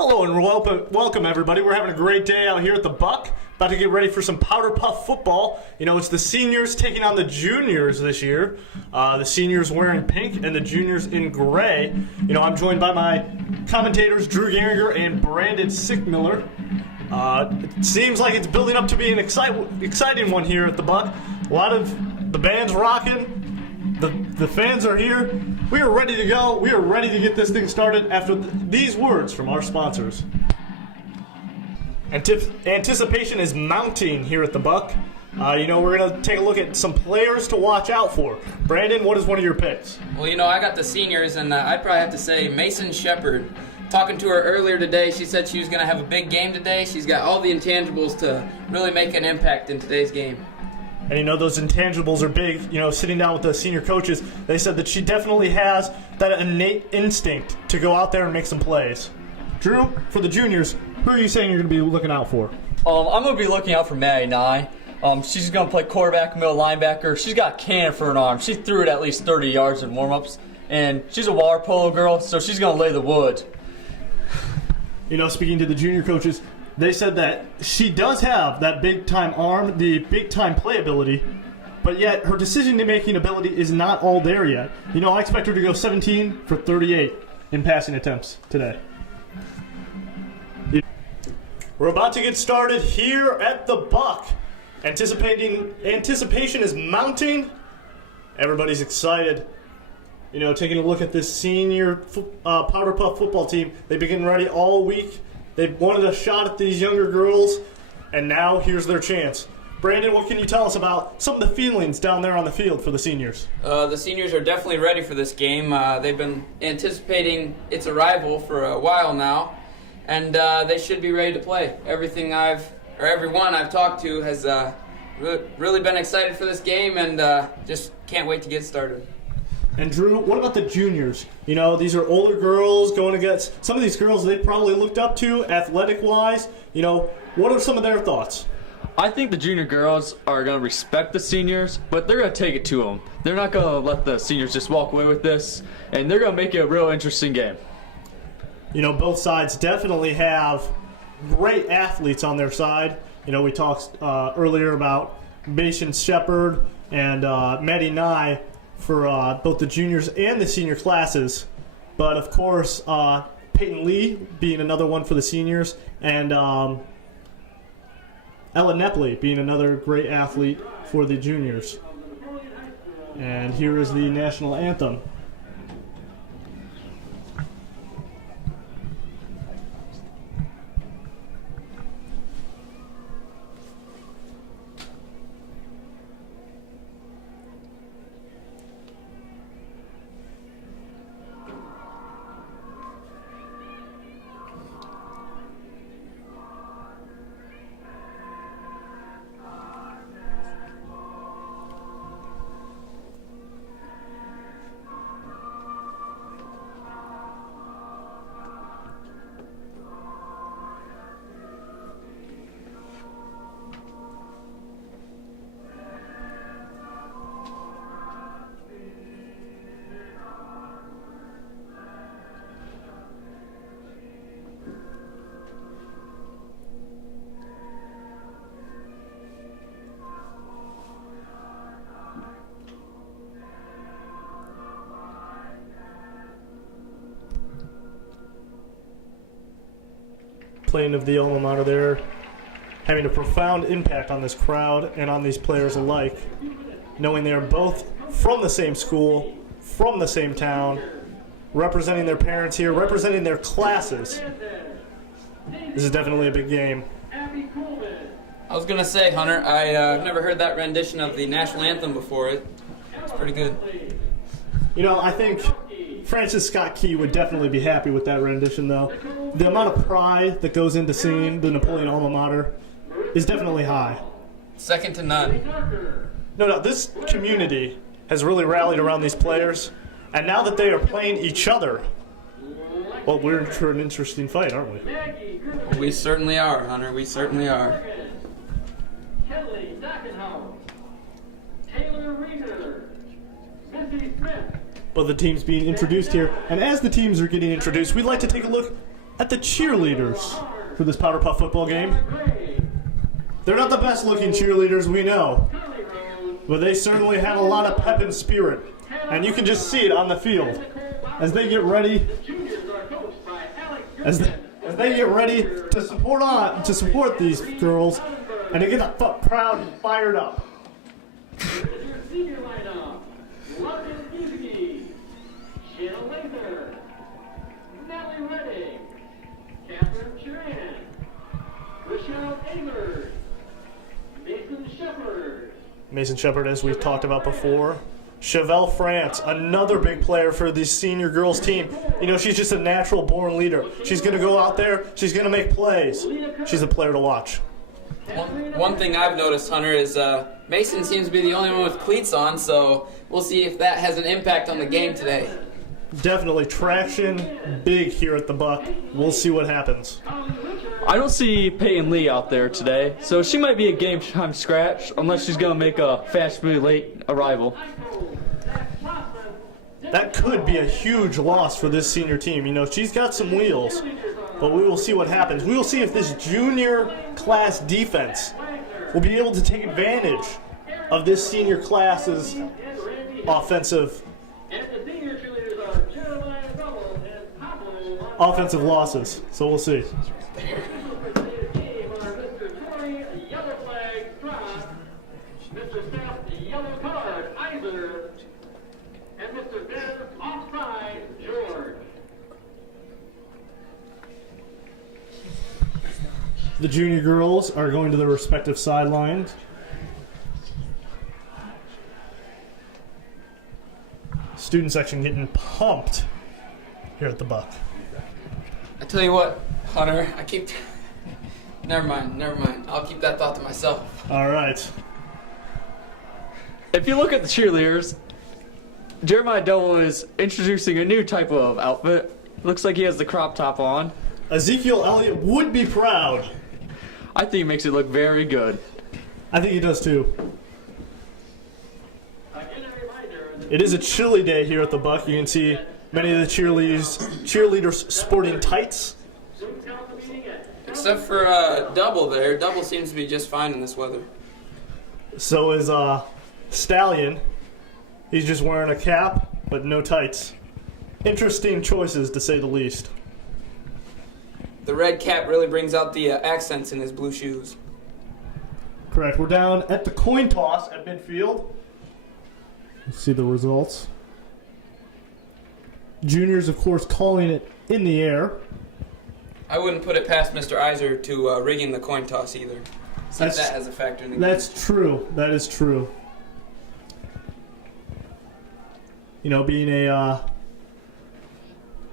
Hello and welcome everybody. We're having a great day out here at the Buck. About to get ready for some powder puff football. You know, it's the seniors taking on the juniors this year. The seniors wearing pink and the juniors in gray. You know, I'm joined by my commentators Drew Gehringer and Brandon Sickmiller. It seems like it's building up to be an exciting one here at the Buck. A lot of the band's rocking. The fans are here. We are ready to go. We are ready to get this thing started after these words from our sponsors. Anticipation is mounting here at the Buck. We're going to take a look at some players to watch out for. Brandon, what is one of your picks? Well, I got the seniors, and I'd probably have to say Mason Shepard. Talking to her earlier today, she said she was going to have a big game today. She's got all the intangibles to really make an impact in today's game. And those intangibles are big. Sitting down with the senior coaches, they said that she definitely has that innate instinct to go out there and make some plays. Drew, for the juniors, who are you saying you're going to be looking out for? I'm going to be looking out for Maddie Nye. She's going to play quarterback, middle linebacker. She's got a cannon for an arm. She threw it at least 30 yards in warm-ups. And she's a water polo girl, so she's going to lay the wood. Speaking to the junior coaches, they said that she does have that big-time arm, the big-time playability, but yet her decision-making ability is not all there yet. I expect her to go 17 for 38 in passing attempts today. We're about to get started here at the Buck. Anticipation is mounting. Everybody's excited. Taking a look at this senior Powder Puff football team. They've been getting ready all week. They've wanted a shot at these younger girls, and now here's their chance. Brandon, what can you tell us about some of the feelings down there on the field for the seniors? The seniors are definitely ready for this game. They've been anticipating its arrival for a while now, and they should be ready to play. Everyone I've talked to has really been excited for this game, and just can't wait to get started. And Drew, what about the juniors? These are older girls going against some of these girls they probably looked up to athletic-wise. What are some of their thoughts? I think the junior girls are going to respect the seniors, but they're going to take it to them. They're not going to let the seniors just walk away with this, and they're going to make it a real interesting game. Both sides definitely have great athletes on their side. We talked earlier about Mason Shepard and Maddie Nye for both the juniors and the senior classes. But, of course, Peyton Lee being another one for the seniors, and Ella Nepley being another great athlete for the juniors. And here is the national anthem. Playing of the alma mater there, having a profound impact on this crowd and on these players alike, knowing they are both from the same school, from the same town, representing their parents here, representing their classes. This is definitely a big game. I was going to say, Hunter, I've never heard that rendition of the national anthem before. It's pretty good. I think Francis Scott Key would definitely be happy with that rendition, though. The amount of pride that goes into singing the Napoleon alma mater is definitely high. Second to none. No, this community has really rallied around these players, and now that they are playing each other, well, we're in for an interesting fight, aren't we? We certainly are, Hunter. We certainly are. Kelly Dockenhauer, Taylor Reeder, Missy Smith. But the teams being introduced here, and as the teams are getting introduced, we'd like to take a look at the cheerleaders for this Powder Puff football game. They're not the best looking cheerleaders we know, but they certainly have a lot of pep and spirit. And you can just see it on the field as they get ready, as they get ready to support these girls and to get the crowd fired up. Senior lineup: Logan Easy, Shanna Lather, Natalie Redding, Catherine Turan, Rochelle Ehlers, Mason Shepard. Mason Shepard, as we've talked about before. Chevelle France, another big player for the senior girls team. You know, she's just a natural born leader. She's going to go out there. She's going to make plays. She's a player to watch. One thing I've noticed, Hunter, is Mason seems to be the only one with cleats on, so we'll see if that has an impact on the game today. Definitely traction big here at the Buck. We'll see what happens. I don't see Peyton Lee out there today, so she might be a game time scratch unless she's going to make a fast-moving late arrival. That could be a huge loss for this senior team. You know, she's got some wheels, but we will see what happens. We will see if this junior class defense will be able to take advantage of this senior class's offensive losses. So we'll see. The junior girls are going to their respective sidelines. Student section getting pumped here at the Buck. I tell you what, Hunter, Never mind. I'll keep that thought to myself. All right. If you look at the cheerleaders, Jeremiah Dolan is introducing a new type of outfit. Looks like he has the crop top on. Ezekiel Elliott would be proud. I think it makes it look very good. I think he does too. It is a chilly day here at the Buck. You can see many of the cheerleaders sporting tights. Except for Double there. Double seems to be just fine in this weather. So is Stallion. He's just wearing a cap, but no tights. Interesting choices, to say the least. The red cap really brings out the accents in his blue shoes. Correct. We're down at the coin toss at midfield. Let's see the results. Juniors, of course, calling it in the air. I wouldn't put it past Mr. Iser to rigging the coin toss either. Since that has a factor in the game. That's true. That is true. You know,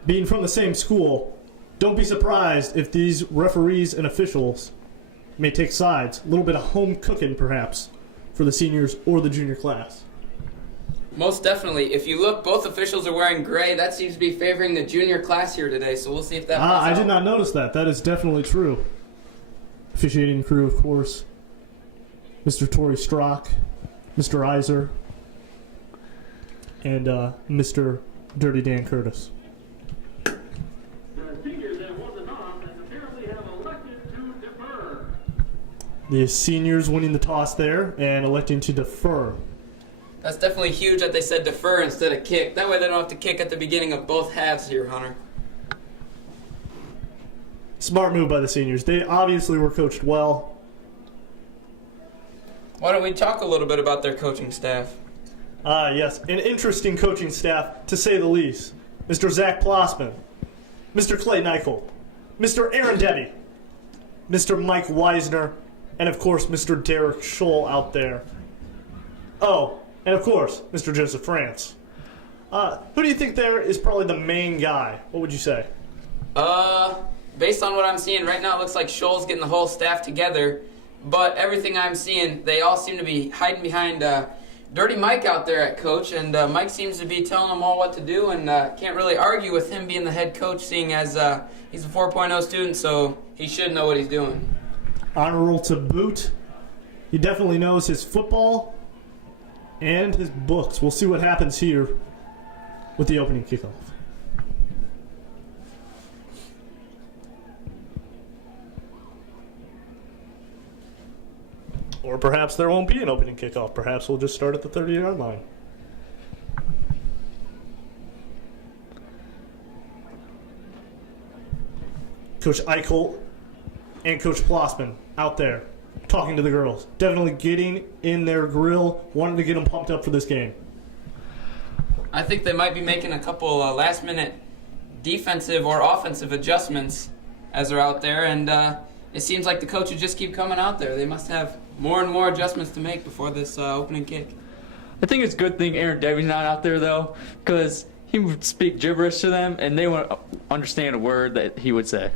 being from the same school, don't be surprised if these referees and officials may take sides. A little bit of home cooking, perhaps, for the seniors or the junior class. Most definitely. If you look, both officials are wearing gray. That seems to be favoring the junior class here today, so we'll see if that plays I out. did not notice that. That is definitely true. Officiating crew, of course, Mr. Torrey Strock, Mr. Iser, and Mr. Dirty Dan Curtis. The seniors have won the toss and apparently have elected to defer. The seniors winning the toss there and electing to defer. That's definitely huge that they said defer instead of kick. That way they don't have to kick at the beginning of both halves here, Hunter. Smart move by the seniors. They obviously were coached well. Why don't we talk a little bit about their coaching staff? Yes, an interesting coaching staff, to say the least. Mr. Zach Plossman, Mr. Clay Nichol, Mr. Aaron Debbie, Mr. Mike Weisner, and of course, Mr. Derek Scholl out there. Oh, and of course, Mr. Joseph France. Who do you think there is probably the main guy? What would you say? Based on what I'm seeing right now, it looks like Scholl's getting the whole staff together. But everything I'm seeing, they all seem to be hiding behind Dirty Mike out there at coach. And Mike seems to be telling them all what to do and can't really argue with him being the head coach, seeing as he's a 4.0 student, so he should know what he's doing. Honorable to boot. He definitely knows his football and his books. We'll see what happens here with the opening kickoff. Or perhaps there won't be an opening kickoff. Perhaps we'll just start at the 30-yard line. Coach Eichel and Coach Plossman out there talking to the girls. Definitely getting in their grill, wanting to get them pumped up for this game. I think they might be making a couple last-minute defensive or offensive adjustments as they're out there, and it seems like the coaches just keep coming out there. They must have more and more adjustments to make before this opening kick. I think it's a good thing Aaron Debbie's not out there, though, because he would speak gibberish to them, and they wouldn't understand a word that he would say.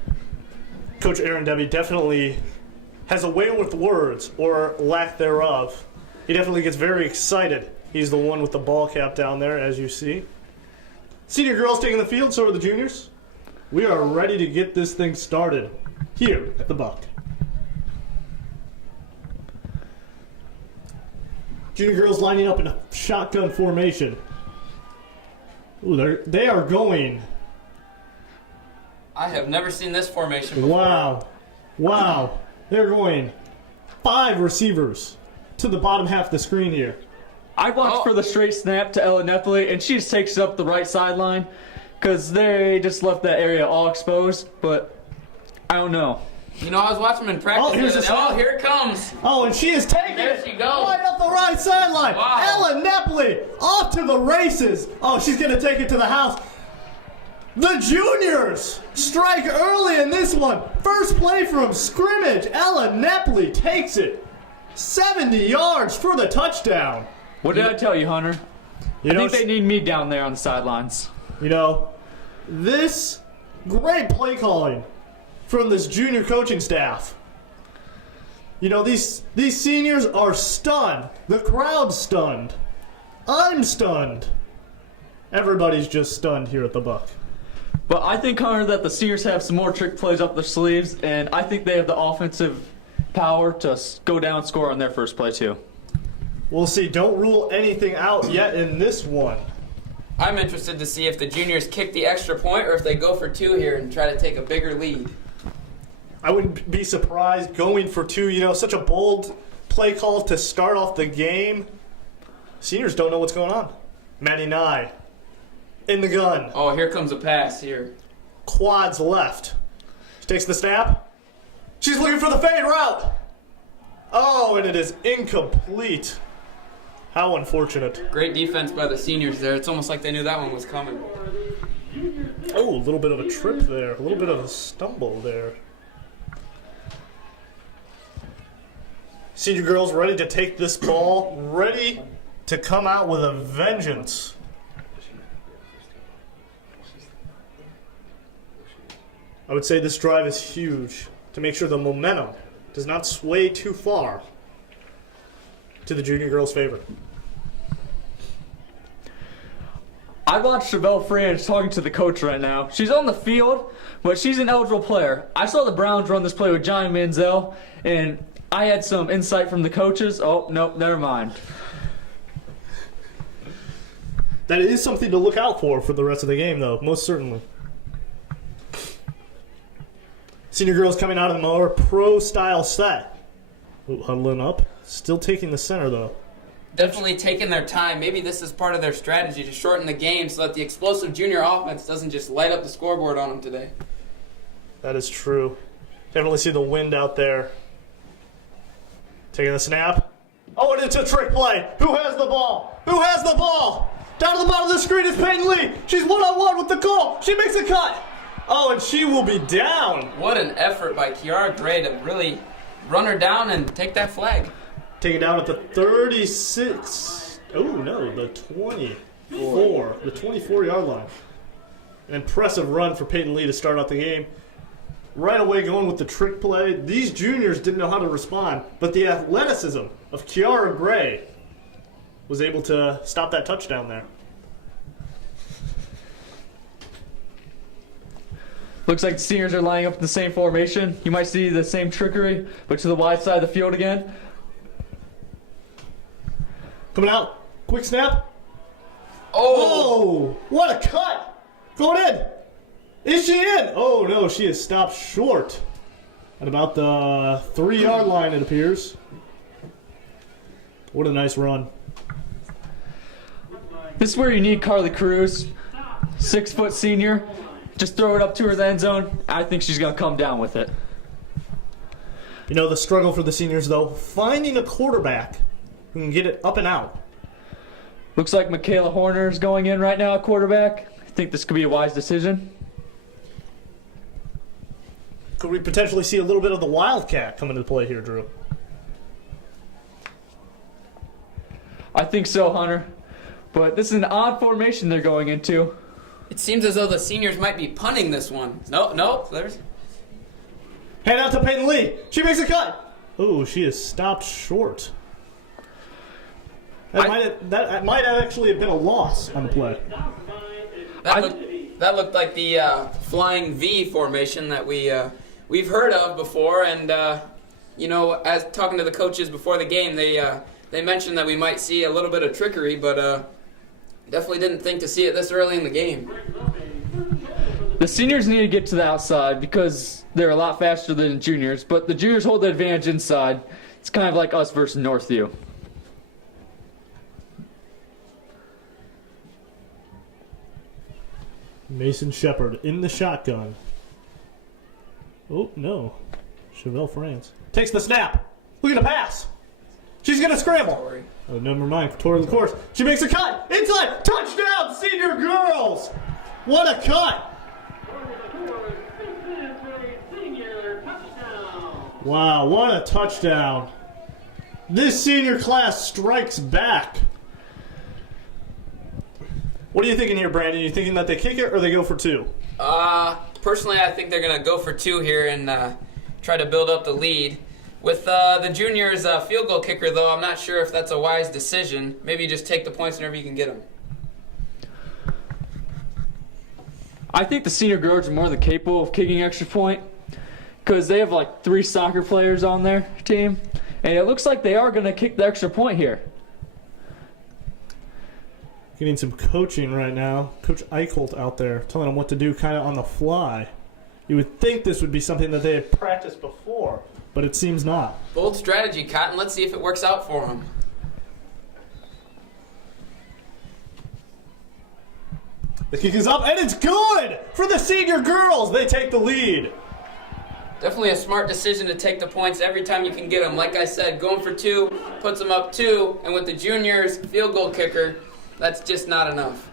Coach Aaron Debbie definitely has a way with words, or lack thereof. He definitely gets very excited. He's the one with the ball cap down there, as you see. Senior girls taking the field, so are the juniors. We are ready to get this thing started here at the Buck. Junior girls lining up in a shotgun formation. Ooh, they are going. I have never seen this formation before. Wow. Wow. They're going 5 receivers to the bottom half of the screen here. I watched for the straight snap to Ella Nepoli, and she just takes up the right sideline because they just left that area all exposed, but I don't know. You know, I was watching them in practice. Here's the snap. Here it comes. Oh, and she is taking There it she goes. right up the right sideline. Wow. Ella Nepoli off to the races. Oh, she's going to take it to the house. The juniors strike early in this one. First play from scrimmage. Ella Nepoli takes it 70 yards for the touchdown. What did I tell you, Hunter? You I know, think they need me down there on the sidelines. You know, this great play calling from this junior coaching staff. You know, these seniors are stunned. The crowd's stunned. I'm stunned. Everybody's just stunned here at the Buck. But I think, Hunter, that the seniors have some more trick plays up their sleeves, and I think they have the offensive power to go down and score on their first play, too. We'll see. Don't rule anything out yet in this one. I'm interested to see if the juniors kick the extra point or if they go for 2 here and try to take a bigger lead. I wouldn't be surprised going for 2. You know, such a bold play call to start off the game. Seniors don't know what's going on. Maddie Nye in the gun. Oh, here comes a pass here. Quads left. She takes the snap. She's looking for the fade route. Oh, and it is incomplete. How unfortunate. Great defense by the seniors there. It's almost like they knew that one was coming. Oh, a little bit of a trip there. A little bit of a stumble there. Senior girls ready to take this ball, ready to come out with a vengeance. I would say this drive is huge to make sure the momentum does not sway too far to the junior girls' favor. I watched Chevelle Franz talking to the coach right now. She's on the field, but she's an eligible player. I saw the Browns run this play with Johnny Manziel, and I had some insight from the coaches. Oh, nope, never mind. That is something to look out for the rest of the game, though, most certainly. Senior girls coming out of the more pro-style set. Ooh, huddling up. Still taking the center, though. Definitely taking their time. Maybe this is part of their strategy to shorten the game so that the explosive junior offense doesn't just light up the scoreboard on them today. That is true. Definitely see the wind out there. Taking the snap. Oh, and it's a trick play. Who has the ball? Who has the ball? Down to the bottom of the screen is Peyton Lee. She's one-on-one with the goal. She makes a cut. Oh, and she will be down. What an effort by Kiara Gray to really run her down and take that flag. Take it down at the 36. Oh, no, the 24. The 24-yard line. An impressive run for Peyton Lee to start out the game. Right away going with the trick play. These juniors didn't know how to respond, but the athleticism of Kiara Gray was able to stop that touchdown there. Looks like the seniors are lining up in the same formation. You might see the same trickery, but to the wide side of the field again. Coming out. Quick snap. Oh! Oh, what a cut. Going in. Is she in? Oh, no, she is stopped short at about the 3-yard line, it appears. What a nice run. This is where you need Carly Cruz, 6-foot senior. Just throw it up to her end zone. I think she's going to come down with it. You know, the struggle for the seniors, though, finding a quarterback who can get it up and out. Looks like Michaela Horner is going in right now at quarterback. I think this could be a wise decision. Could we potentially see a little bit of the Wildcat come into play here, Drew? I think so, Hunter. But this is an odd formation they're going into. It seems as though the seniors might be punting this one. No, there's. Hand out to Peyton Lee. She makes a cut. Oh, she is stopped short. That might have actually have been a loss on the play. That looked like the flying V formation that we've heard of before, and as talking to the coaches before the game, they mentioned that we might see a little bit of trickery, but definitely didn't think to see it this early in the game. The seniors need to get to the outside because they're a lot faster than the juniors, but the juniors hold the advantage inside. It's kind of like us versus Northview. Mason Shepard in the shotgun. Oh, no. Chevelle France takes the snap. Look at the pass. She's going to scramble. Oh, never mind. Tori LaCourse. She makes a cut. Inside. Touchdown, senior girls. What a cut. Wow, what a touchdown. This senior class strikes back. What are you thinking here, Brandon? You thinking that they kick it or they go for two? Personally, I think they're going to go for two here and try to build up the lead. With the juniors' field goal kicker, though, I'm not sure if that's a wise decision. Maybe just take the points whenever you can get them. I think the senior girls are more than capable of kicking extra point because they have like 3 soccer players on their team, and it looks like they are going to kick the extra point here. Getting some coaching right now. Coach Eichholt out there telling them what to do kind of on the fly. You would think this would be something that they had practiced before, but it seems not. Bold strategy, Cotton. Let's see if it works out for them. The kick is up, and it's good for the senior girls. They take the lead. Definitely a smart decision to take the points every time you can get them. Like I said, going for 2 puts them up 2, and with the juniors' field goal kicker, that's just not enough.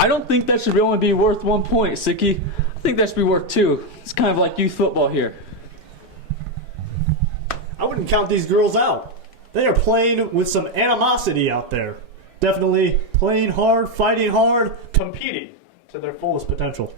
I don't think that should only be worth 1 point, Sicky. I think that should be worth 2. It's kind of like youth football here. I wouldn't count these girls out. They are playing with some animosity out there. Definitely playing hard, fighting hard, competing to their fullest potential.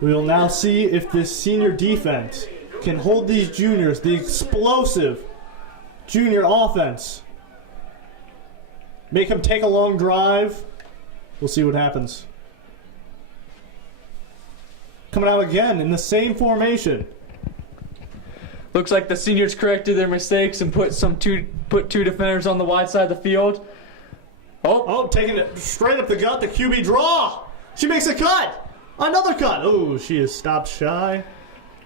We will now see if this senior defense can hold these juniors, the explosive junior offense. Make them take a long drive. We'll see what happens. Coming out again in the same formation. Looks like the seniors corrected their mistakes and put 2 defenders on the wide side of the field. Oh, taking it straight up the gut, the QB draw. She makes a cut. Another cut. Oh, she is stopped shy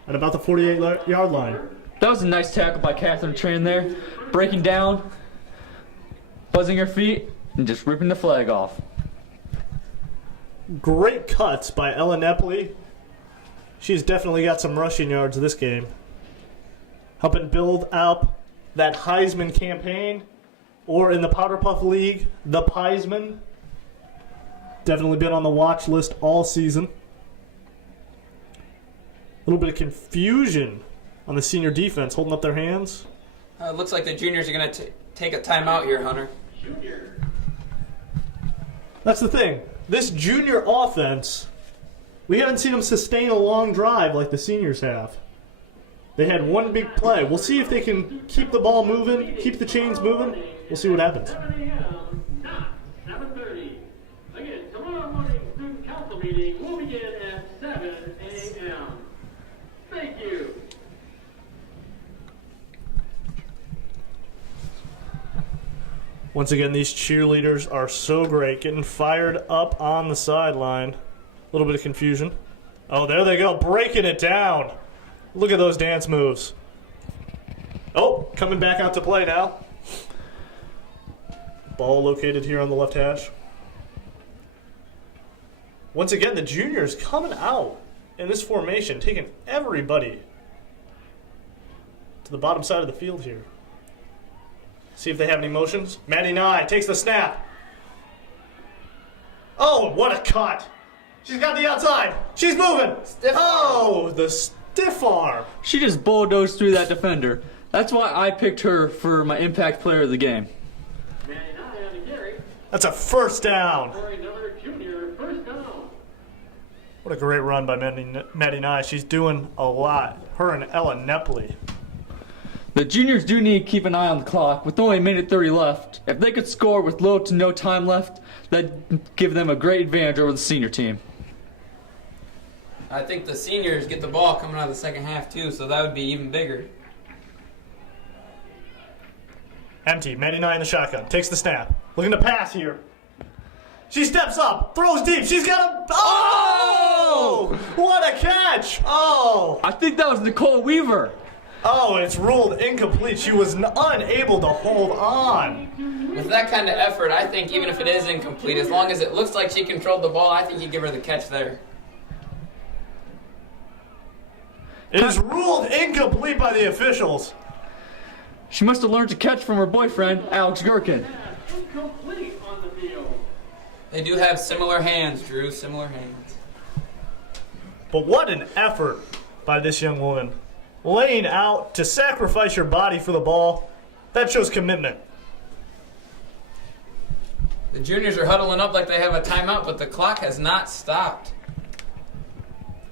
at about the 48-yard line. That was a nice tackle by Catherine Tran there. Breaking down, buzzing her feet, and just ripping the flag off. Great cuts by Ella Nepoli. She's definitely got some rushing yards this game. Helping build up that Heisman campaign, or in the Powder Puff League, the Piesman. Definitely been on the watch list all season. A little bit of confusion on the senior defense, holding up their hands. It looks like the juniors are going to take a timeout here, Hunter. That's the thing. This junior offense, we haven't seen them sustain a long drive like the seniors have. They had one big play. We'll see if they can keep the ball moving, keep the chains moving. We'll see what happens. 7:30. Again, tomorrow morning student council meeting will begin at 7 a.m. Thank you. Once again, these cheerleaders are so great, getting fired up on the sideline. A little bit of confusion. Oh, there they go, breaking it down. Look at those dance moves. Oh, coming back out to play now. Ball located here on the left hash. Once again, the juniors coming out in this formation, taking everybody to the bottom side of the field here. See if they have any motions. Maddie Nye takes the snap. Oh, what a cut. She's got the outside. She's moving. Stiff arm. Oh, the stiff arm. She just bulldozed through that defender. That's why I picked her for my impact player of the game. Maddie Nye on the carry. That's a first down. For another junior first down. What a great run by Maddie Nye. She's doing a lot. Her and Ella Nepley. The juniors do need to keep an eye on the clock. With only a minute 30 left, if they could score with little to no time left, that'd give them a great advantage over the senior team. I think the seniors get the ball coming out of the second half too, so that would be even bigger. Empty. Maddie Nye in the shotgun. Takes the snap. Looking to pass here. She steps up. Throws deep. She's got a... Oh! What a catch! Oh! I think that was Nicole Weaver. Oh, it's ruled incomplete. She was unable to hold on. With that kind of effort, I think even if it is incomplete, as long as it looks like she controlled the ball, I think you give her the catch there. It is ruled incomplete by the officials. She must have learned to catch from her boyfriend, Alex Gherkin. Pass incomplete on the field. They do have similar hands, Drew, similar hands. But what an effort by this young woman. Laying out to sacrifice your body for the ball. That shows commitment. The juniors are huddling up like they have a timeout, but the clock has not stopped.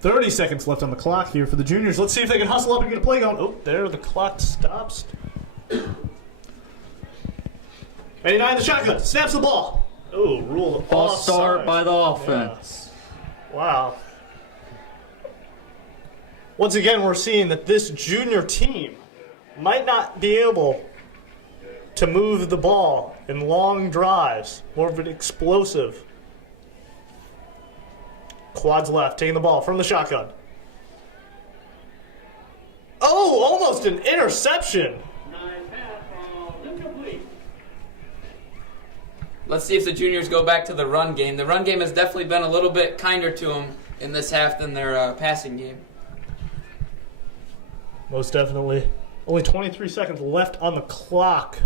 30 seconds left on the clock here for the juniors. Let's see if they can hustle up and get a play going. Oh, there the clock stops. 89 the shotgun. Snaps the ball. Oh, ruled False offside. start by the offense. Yeah. Wow. Once again, we're seeing that this junior team might not be able to move the ball in long drives. More of an explosive. Quads left, taking the ball from the shotgun. Oh, almost an interception. Nine pass falls incomplete. Let's see if the juniors go back to the run game. The run game has definitely been a little bit kinder to them in this half than their passing game. Most definitely. Only 23 seconds left on the clock.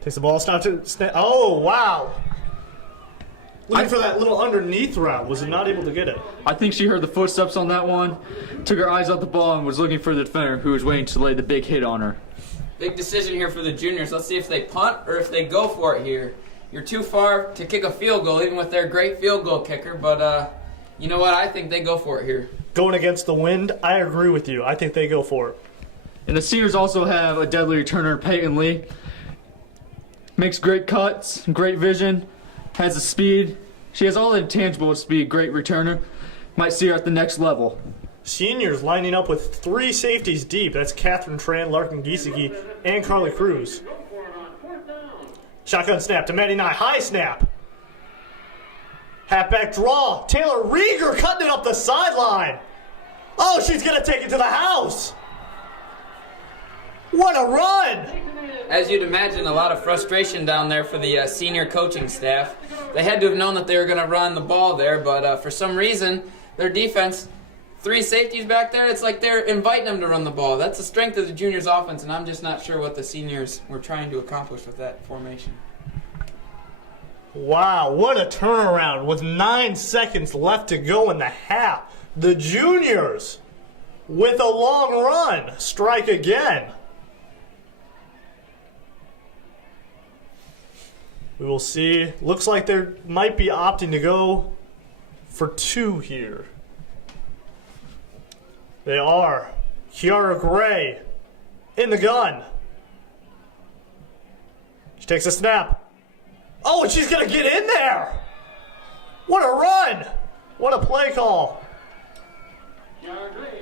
Takes the ball, stops it. Oh, wow. Looking for that little underneath route. Was not able to get it. I think she heard the footsteps on that one, took her eyes off the ball, and was looking for the defender who was waiting to lay the big hit on her. Big decision here for the juniors. Let's see if they punt or if they go for it here. You're too far to kick a field goal, even with their great field goal kicker, but you know what? I think they go for it here. Going against the wind, I agree with you. I think they go for it. And the seniors also have a deadly returner, Peyton Lee. Makes great cuts, great vision, has the speed. She has all the intangibles to be a great returner. Might see her at the next level. Seniors lining up with 3 safeties deep. That's Catherine Tran, Larkin Giesecke, and Carly Cruz. Go for it on fourth down. Shotgun snap to Maddie Nye. High snap. Halfback draw. Taylor Rieger cutting it up the sideline. Oh, she's going to take it to the house. What a run. As you'd imagine, a lot of frustration down there for the senior coaching staff. They had to have known that they were going to run the ball there, but for some reason, their defense, 3 safeties back there, it's like they're inviting them to run the ball. That's the strength of the juniors' offense, and I'm just not sure what the seniors were trying to accomplish with that formation. Wow, what a turnaround with 9 seconds left to go in the half. The juniors, with a long run, strike again. We will see. Looks like they might be opting to go for 2 here. They are. Kiara Gray in the gun. She takes a snap. Oh, and she's going to get in there. What a run. What a play call.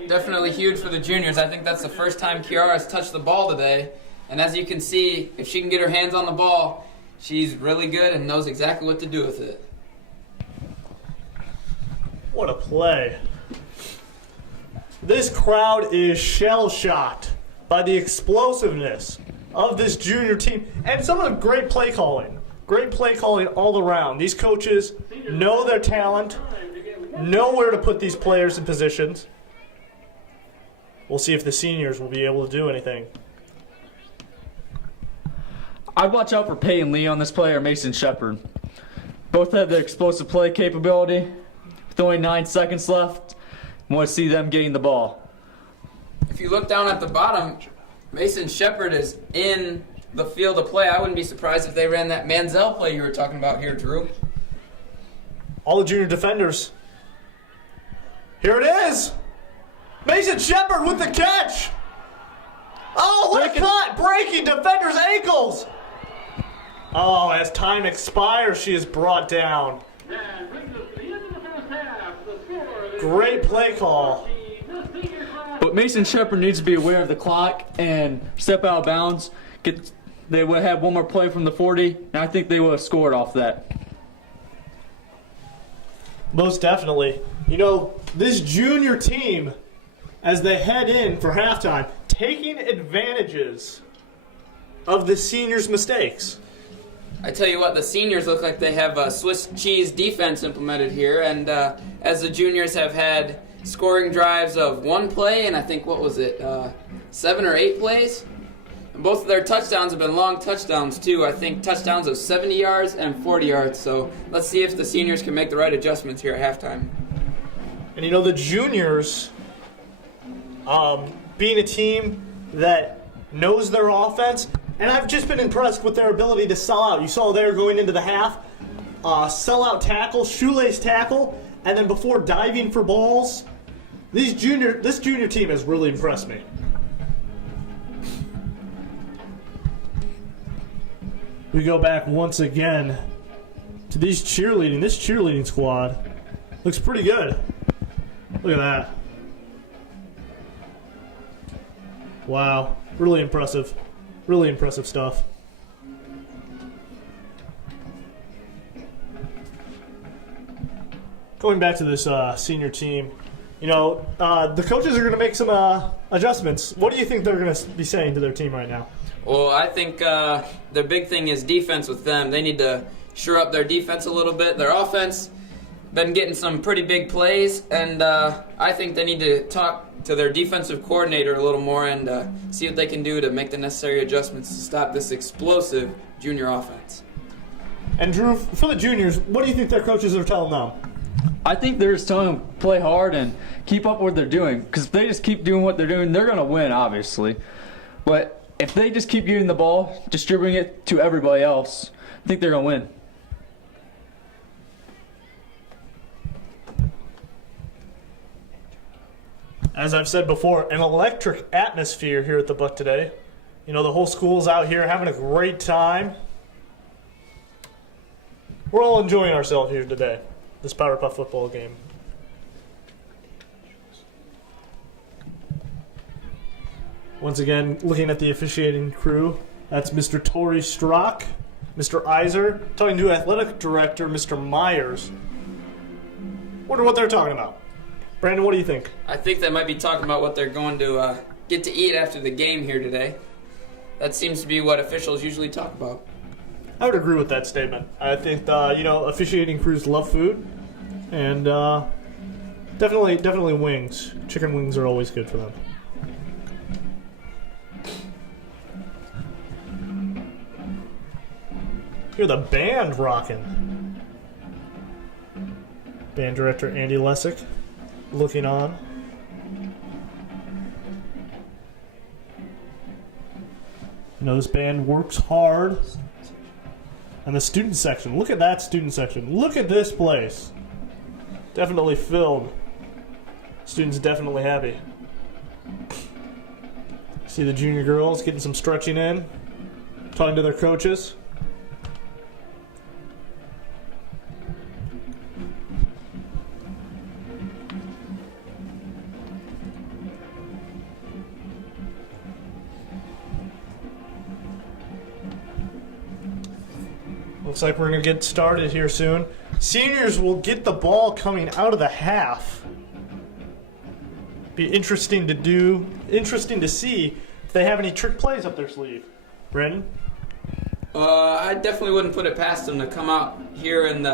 Definitely huge for the juniors. I think that's the first time Kiara has touched the ball today. And as you can see, if she can get her hands on the ball, she's really good and knows exactly what to do with it. What a play. This crowd is shell-shocked by the explosiveness of this junior team and some of the great play calling. Great play calling all around. These coaches know their talent, know where to put these players in positions. We'll see if the seniors will be able to do anything. I'd watch out for Peyton Lee on this play or Mason Shepard. Both have the explosive play capability. With only 9 seconds left, I want to see them getting the ball. If you look down at the bottom, Mason Shepard is in the field of play. I wouldn't be surprised if they ran that Manziel play you were talking about here, Drew. All the junior defenders. Here it is. Mason Shepard with the catch. Oh, what a cut. Breaking defender's ankles. Oh, as time expires, she is brought down. That brings us to the end of the first half. The score is Great play call. the senior class. But Mason Shepard needs to be aware of the clock and step out of bounds. They would have one more play from the 40, and I think they would have scored off that. Most definitely. You know, this junior team, as they head in for halftime, taking advantages of the seniors' mistakes. I tell you what, the seniors look like they have a Swiss cheese defense implemented here, and as the juniors have had scoring drives of 1 play and I think, 7 or 8 plays? And both of their touchdowns have been long touchdowns too. I think touchdowns of 70 yards and 40 yards. So let's see if the seniors can make the right adjustments here at halftime. And you know, the juniors, being a team that knows their offense, and I've just been impressed with their ability to sell out. You saw there going into the half, sell out tackle, shoelace tackle, and then before diving for balls. This junior team has really impressed me. We go back once again to this cheerleading squad. Looks pretty good. Look at that. Wow, really impressive. Really impressive stuff. Going back to this senior team, you know, the coaches are going to make some adjustments. What do you think they're going to be saying to their team right now? Well, I think the big thing is defense with them. They need to shore up their defense a little bit. Their offense been getting some pretty big plays, and I think they need to talk to their defensive coordinator a little more and see what they can do to make the necessary adjustments to stop this explosive junior offense. And Drew, for the juniors, what do you think their coaches are telling them? I think they're just telling them to play hard and keep up what they're doing. Because if they just keep doing what they're doing, they're going to win, obviously. But if they just keep getting the ball, distributing it to everybody else, I think they're going to win. As I've said before, an electric atmosphere here at the Buck today. You know, the whole school's out here having a great time. We're all enjoying ourselves here today, this Powder Puff football game. Once again, looking at the officiating crew, that's Mr. Tori Strock, Mr. Iser, talking to athletic director Mr. Myers. Wonder what they're talking about. Brandon, what do you think? I think they might be talking about what they're going to get to eat after the game here today. That seems to be what officials usually talk about. I would agree with that statement. I think officiating crews love food, and definitely wings. Chicken wings are always good for them. Hear the band rocking. Band director Andy Lessick looking on. You know, this band works hard. And the student section. Look at that student section. Look at this place. Definitely filled. Students definitely happy. See the junior girls getting some stretching in. Talking to their coaches. Looks like we're going to get started here soon. Seniors will get the ball coming out of the half. Be interesting to see if they have any trick plays up their sleeve. Brandon? I definitely wouldn't put it past them to come out here and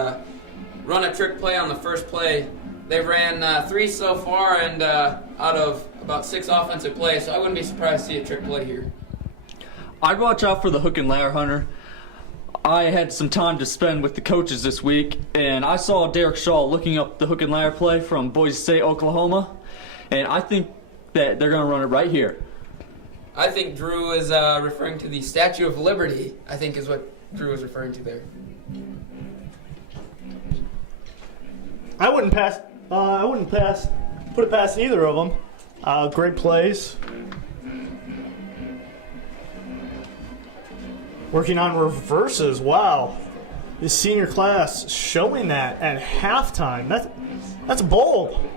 run a trick play on the first play. They've ran 3 so far and out of about 6 offensive plays, so I wouldn't be surprised to see a trick play here. I'd watch out for the hook and ladder, Hunter. I had some time to spend with the coaches this week, and I saw Derek Shaw looking up the hook and ladder play from Boise State, Oklahoma, and I think that they're going to run it right here. I think Drew is referring to the Statue of Liberty, I think is what Drew is referring to there. I wouldn't put it past either of them. Great plays. Working on reverses. Wow. This senior class showing that at halftime. That's bold.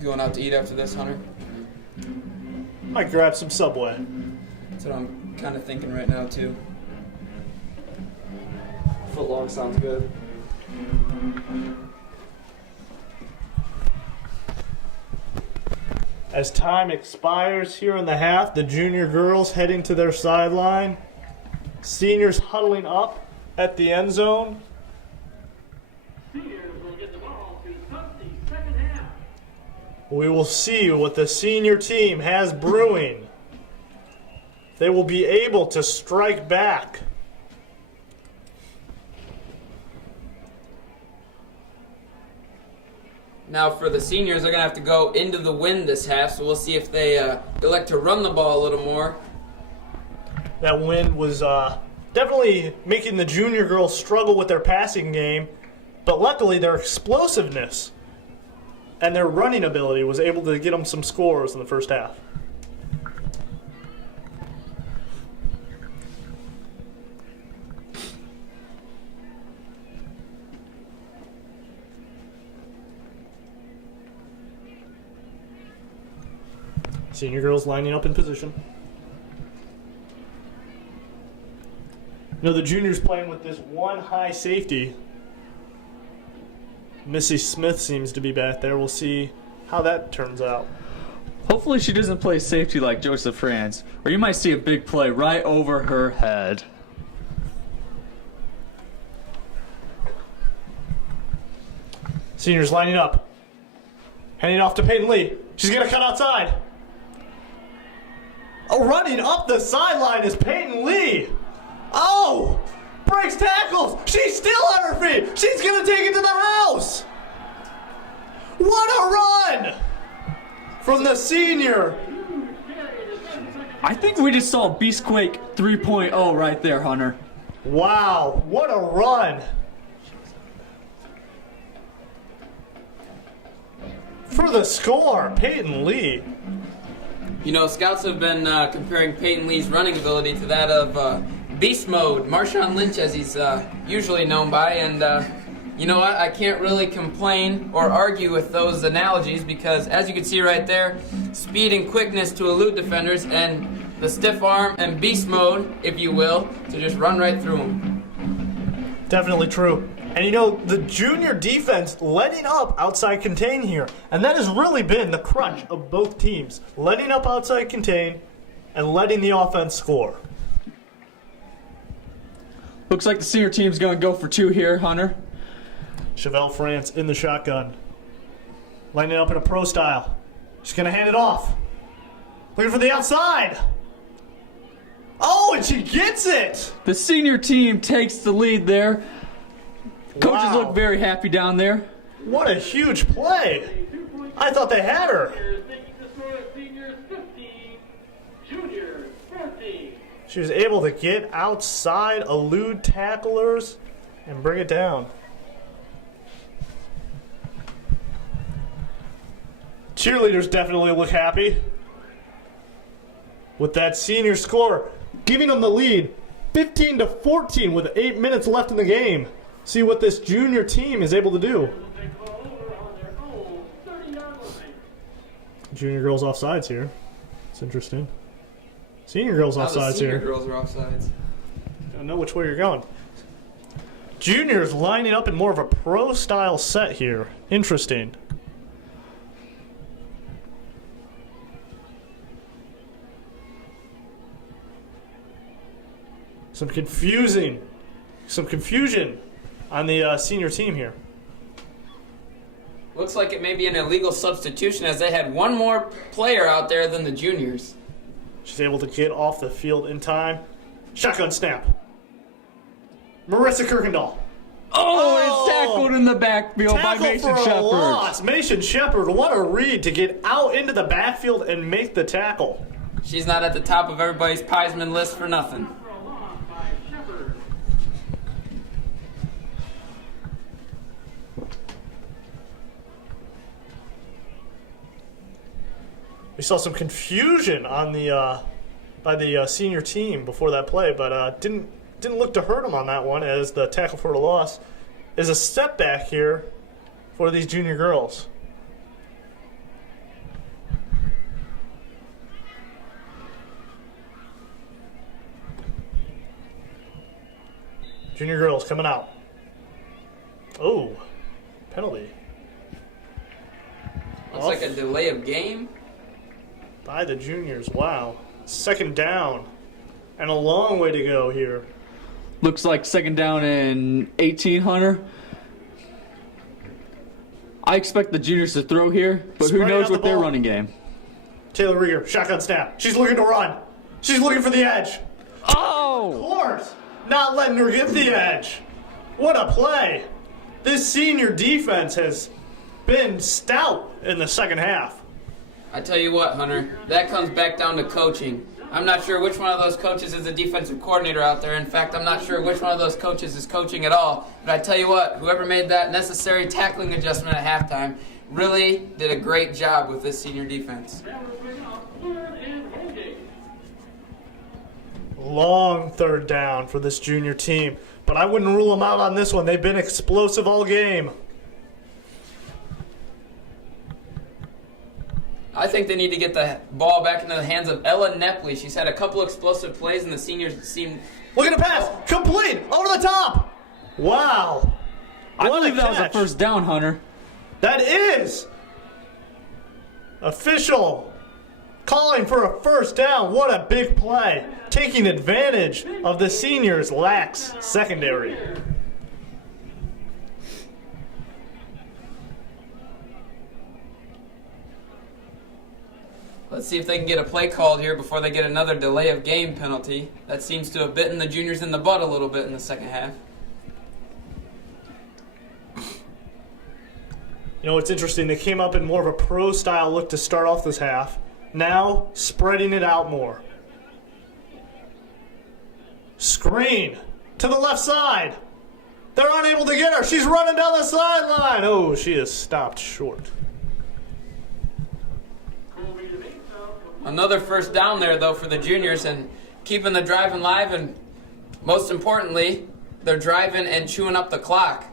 Going out to eat after this, Hunter? Might grab some Subway. That's what I'm kind of thinking right now, too. Footlong sounds good. As time expires here in the half, the junior girls heading to their sideline. Seniors huddling up at the end zone. Seniors will get the ball to start the second half. We will see what the senior team has brewing. They will be able to strike back. Now for the seniors, they're going to have to go into the wind this half, so we'll see if they elect to run the ball a little more. That wind was definitely making the junior girls struggle with their passing game, but luckily their explosiveness and their running ability was able to get them some scores in the first half. Senior girls lining up in position. You know, the juniors playing with this one high safety. Missy Smith seems to be back there. We'll see how that turns out. Hopefully she doesn't play safety like Joseph Franz, or you might see a big play right over her head. Seniors lining up. Handing off to Peyton Lee. She's going to cut outside. Oh, running up the sideline is Peyton Lee. Oh! Breaks tackles. She's still on her feet. She's going to take it to the house. What a run from the senior. I think we just saw Beastquake 3.0 right there, Hunter. Wow, what a run. For the score, Peyton Lee. You know, scouts have been comparing Peyton Lee's running ability to that of Beast Mode, Marshawn Lynch as he's usually known by, and you know what, I can't really complain or argue with those analogies because as you can see right there, speed and quickness to elude defenders and the stiff arm and Beast Mode, if you will, to just run right through them. Definitely true. And you know, the junior defense letting up outside contain here. And that has really been the crutch of both teams. Letting up outside contain and letting the offense score. Looks like the senior team's going to go for 2 here, Hunter. Chevelle France in the shotgun. Lining up in a pro style. She's going to hand it off. Looking for the outside. Oh, and she gets it! The senior team takes the lead there. Coaches Wow. look very happy down there. What a huge play. I thought they had her. Seniors making the score of seniors 15, juniors 14. She was able to get outside, elude tacklers, and bring it down. Cheerleaders definitely look happy. with that senior score, giving them the lead 15-14 with 8 minutes left in the game. See what this junior team is able to do. Will take the ball over on their own 30-yard line. Junior girls offsides here. It's interesting. Senior girls Now the offsides senior here. girls are offsides. Don't know which way you're going. Juniors lining up in more of a pro-style set here. Interesting. Some confusion on the senior team here. Looks like it may be an illegal substitution as they had one more player out there than the juniors. She's able to get off the field in time. Shotgun snap. Marissa Kirkendall. Oh, it's tackled in the backfield by Tackle Mason for a Shepard. loss. Mason Shepard, what a read to get out into the backfield and make the tackle. She's not at the top of everybody's Piesman list for nothing. For a loss by Shepard. We saw some confusion on the by the senior team before that play, but didn't look to hurt them on that one, as the tackle for a loss is a setback here for these junior girls. Junior girls coming out. Oh, penalty Looks like a delay of game. by the juniors. Wow. Second down. And a long way to go here. Looks like second down and 18, Hunter. I expect the juniors to throw here, but who Spread knows out the with their ball. running game. Taylor Rieger, shotgun snap. She's looking to run. She's looking for the edge. Of Oh! course. Not letting her get the edge. What a play. This senior defense has been stout in the second half. I tell you what, Hunter, that comes back down to coaching. I'm not sure which one of those coaches is the defensive coordinator out there. In fact, I'm not sure which one of those coaches is coaching at all. But I tell you what, whoever made that necessary tackling adjustment at halftime really did a great job with this senior defense. That will bring up 3rd and Holgate. Long third down for this junior team. But I wouldn't rule them out on this one. They've been explosive all game. I think they need to get the ball back into the hands of Ella Nepley. She's had a couple explosive plays, and the seniors seem... Look at the pass. Complete. Over the top. Wow. I What a believe that was a catch. first down, Hunter. That is official calling for a first down. What a big play. Taking advantage of the seniors' lax secondary. Let's see if they can get a play called here before they get another delay of game penalty. That seems to have bitten the juniors in the butt a little bit in the second half. You know, it's interesting. They came up in more of a pro-style look to start off this half. Now, spreading it out more. Screen to the left side. They're unable to get her. She's running down the sideline. Oh, she is stopped short. Colby DeMesa. Another first down there, though, for the juniors, and keeping the drive alive, and most importantly, they're driving and chewing up the clock.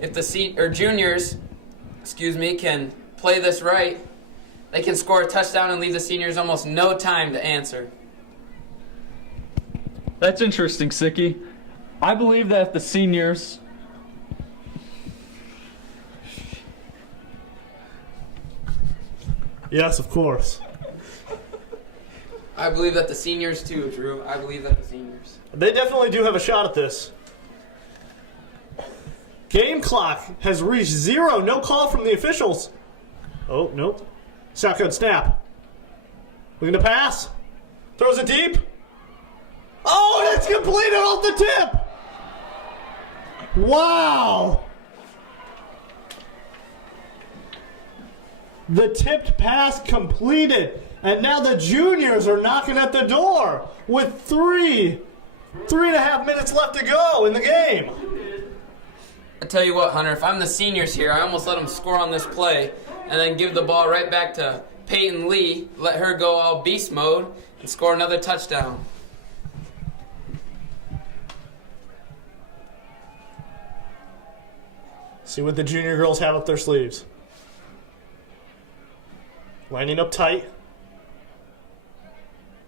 If the juniors, can play this right, they can score a touchdown and leave the seniors almost no time to answer. That's interesting, Sicky. I believe that if the seniors... Yes, of course. I believe that the seniors, too, Drew. I believe that the seniors. They definitely do have a shot at this. Game clock has reached 0. No call from the officials. Oh, nope. Shotgun snap. Looking to pass. Throws it deep. Oh, and it's completed off the tip. Wow. The tipped pass completed. And now the juniors are knocking at the door with 3.5 minutes left to go in the game. I tell you what, Hunter, if I'm the seniors here, I almost let them score on this play and then give the ball right back to Peyton Lee let her go all beast mode and score another touchdown. See what the junior girls have up their sleeves. Lining up tight.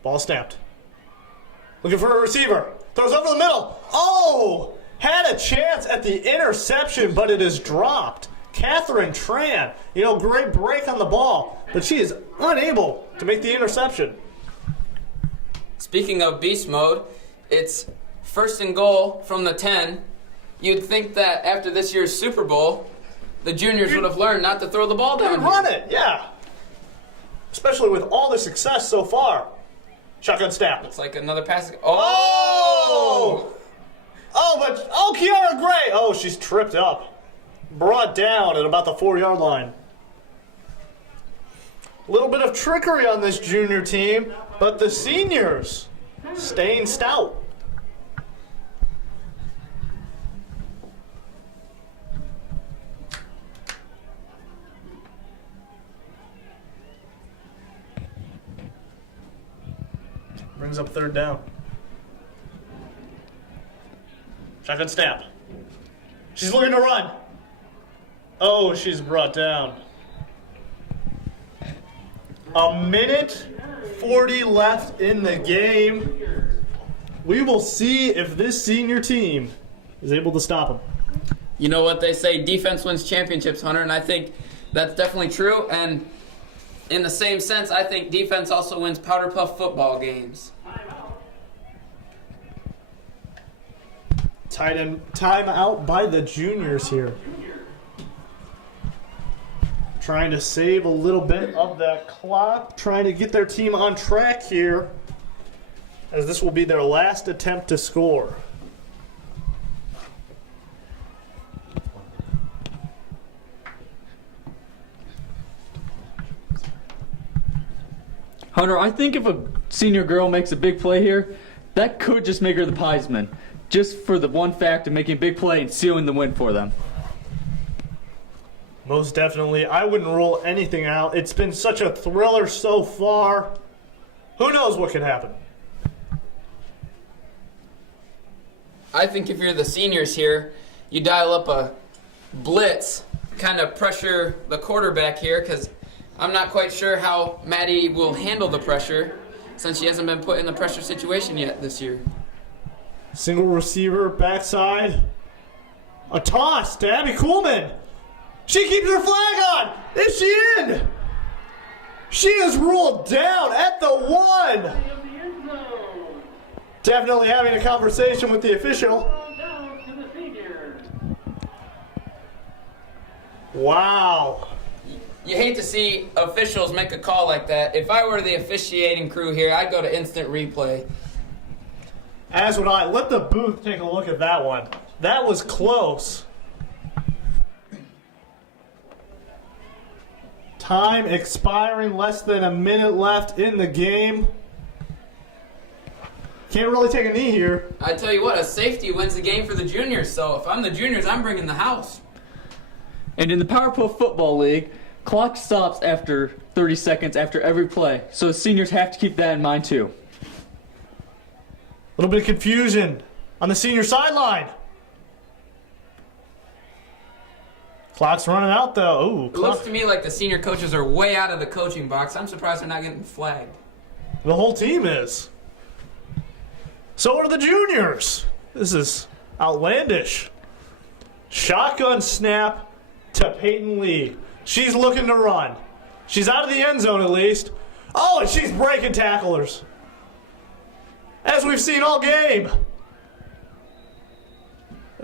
Ball snapped. Looking for a receiver. Throws over the middle. Oh! Had a chance at the interception, but it is dropped. Catherine Tran, great break on the ball, but she is unable to make the interception. Speaking of beast mode, it's 1st and goal from the 10. You'd think that after this year's Super Bowl, the juniors would have learned not to throw the ball down. Run it, yeah. Especially with all the success so far. Shotgun snap. It's like another pass. Oh! Kiara Gray. Oh, she's tripped up. Brought down at about the 4-yard line. A little bit of trickery on this junior team, but the seniors staying stout. Brings up 3rd down. Shotgun snap. She's looking to run. Oh, she's brought down. 1:40 left in the game. We will see if this senior team is able to stop them. You know what they say, defense wins championships, Hunter, and I think that's definitely true. And in the same sense, I think defense also wins Powder Puff football games. Time out by the juniors here. Trying to save a little bit of that clock. Trying to get their team on track here, as this will be their last attempt to score. Hunter, I think if a senior girl makes a big play here, that could just make her the Heisman. Just for the one fact of making a big play and sealing the win for them. Most definitely. I wouldn't rule anything out. It's been such a thriller so far. Who knows what could happen? I think if you're the seniors here, you dial up a blitz, kind of pressure the quarterback here, because I'm not quite sure how Maddie will handle the pressure since she hasn't been put in the pressure situation yet this year. Single receiver, backside. A toss to Abby Kuhlman. She keeps her flag on. Is she in? She is ruled down at the 1. Of the end zone. Definitely having a conversation with the official. Ball down to the seniors. Wow. You hate to see officials make a call like that. If I were the officiating crew here, I'd go to instant replay. As would I. Let the booth take a look at that one. That was close. Time expiring, less than a minute left in the game. Can't really take a knee here. I tell you what, a safety wins the game for the juniors, so if I'm the juniors, I'm bringing the house. And in the Powerpuff Football League, clock stops after 30 seconds after every play. So seniors have to keep that in mind too. A little bit of confusion on the senior sideline. Clock's running out though. Ooh, It looks to me like the senior coaches are way out of the coaching box. I'm surprised they're not getting flagged. The whole team is. So are the juniors. This is outlandish. Shotgun snap to Peyton Lee. She's looking to run. She's out of the end zone at least. Oh, and she's breaking tacklers. As we've seen all game.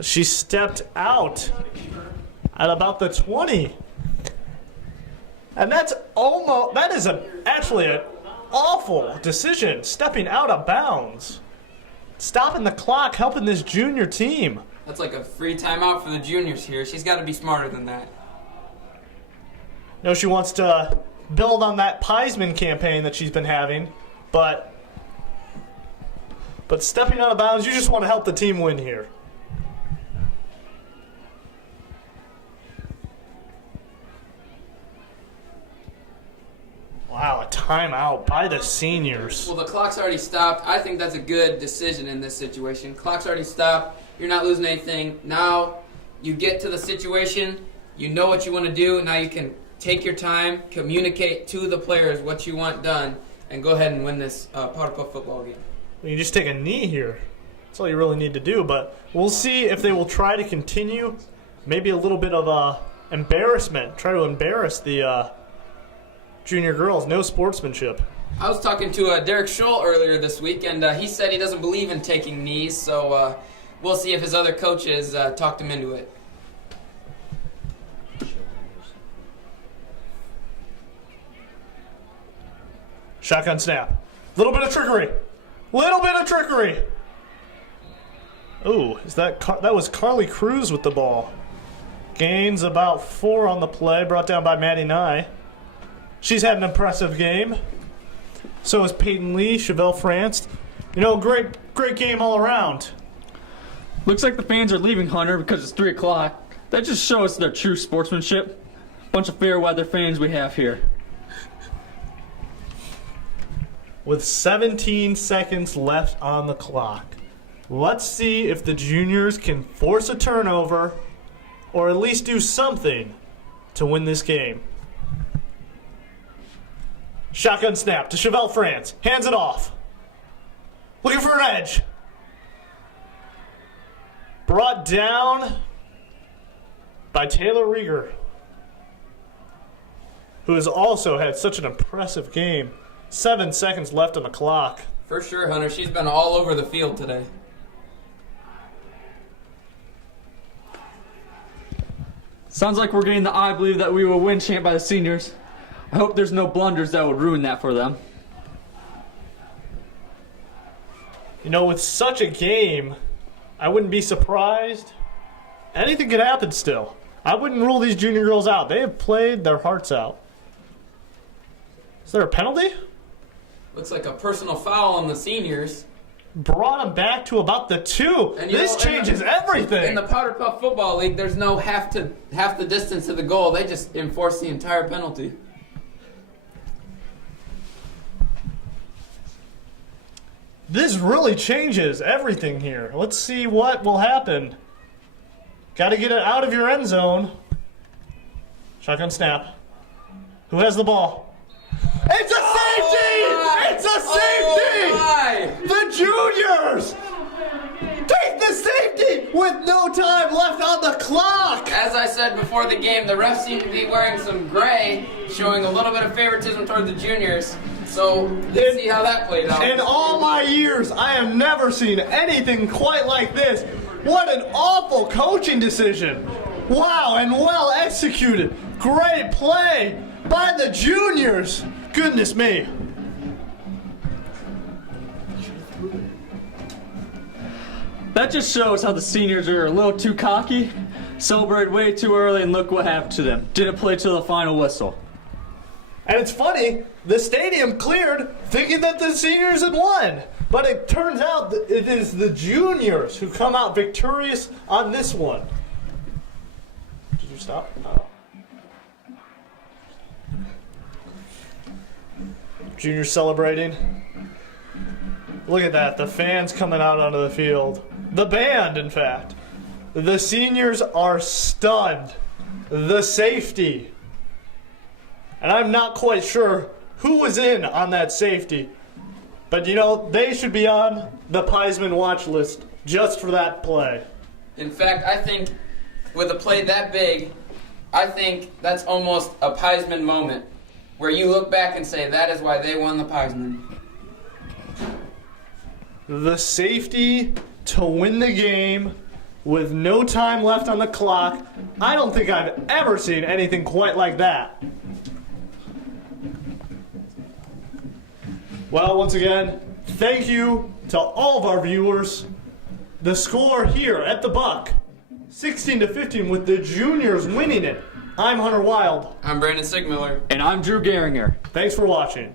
She stepped out at about the 20. And that is actually an awful decision, stepping out of bounds. Stopping the clock, helping this junior team. That's like a free timeout for the juniors here. She's got to be smarter than that. She wants to build on that Heisman campaign that she's been having, but stepping out of bounds, you just want to help the team win here. Wow, a timeout by the seniors. Well, the clock's already stopped. I think that's a good decision in this situation. Clock's already stopped. You're not losing anything. Now you get to the situation. You know what you want to do. Now you can take your time, communicate to the players what you want done, and go ahead and win this Powder Puff football game. You just take a knee here. That's all you really need to do. But we'll see if they will try to continue. Maybe a little bit of embarrassment. Try to embarrass the junior girls. No sportsmanship. I was talking to Derek Scholl earlier this week, and he said he doesn't believe in taking knees, so we'll see if his other coaches talked him into it. Shotgun snap. Little bit of trickery. Little bit of trickery. Ooh, that was Carly Cruz with the ball. Gains about 4 on the play, brought down by Maddie Nye. She's had an impressive game. So is Peyton Lee, Chevelle France. You know, great game all around. Looks like the fans are leaving Hunter because it's 3 o'clock. That just shows their true sportsmanship. Bunch of fair weather fans we have here. With 17 seconds left on the clock, let's see if the juniors can force a turnover or at least do something to win this game. Shotgun snap to Chevelle France. Hands it off. Looking for an edge. Brought down by Taylor Rieger, who has also had such an impressive game. 7 seconds left on the clock. For sure, Hunter. She's been all over the field today. Sounds like we're getting the I believe that we will win chant by the seniors. I hope there's no blunders that would ruin that for them. You know, with such a game, I wouldn't be surprised. Anything could happen still. I wouldn't rule these junior girls out. They have played their hearts out. Is there a penalty? Looks like a personal foul on the seniors. Brought them back to about the 2. And This changes everything. In the Powder Puff Football League, there's no half the distance to the goal. They just enforce the entire penalty. This really changes everything here. Let's see what will happen. Got to get it out of your end zone. Shotgun snap. Who has the ball? It's a safety! It's a safety! The juniors! Take the safety with no time left on the clock! As I said before the game, the refs seem to be wearing some gray, showing a little bit of favoritism toward the juniors. So let's see how that played out. In all my years, I have never seen anything quite like this. What an awful coaching decision. Wow, and well executed. Great play by the juniors. Goodness me. That just shows how the seniors are a little too cocky, celebrated way too early, and look what happened to them. Didn't play till the final whistle. And it's funny, the stadium cleared thinking that the seniors had won. But it turns out that it is the juniors who come out victorious on this one. Did you stop? Oh. Juniors celebrating. Look at that, the fans coming out onto the field. The band, in fact. The seniors are stunned. The safety. And I'm not quite sure who was in on that safety. But, you know, they should be on the Piesman watch list just for that play. In fact, I think with a play that big, I think that's almost a Piesman moment where you look back and say, that is why they won the Piesman. The safety to win the game with no time left on the clock. I don't think I've ever seen anything quite like that. Well, once again, thank you to all of our viewers. The score here at the Buck, 16-15 with the juniors winning it. I'm Hunter Wild. I'm Brandon Sigmiller. And I'm Drew Gehringer. Thanks for watching.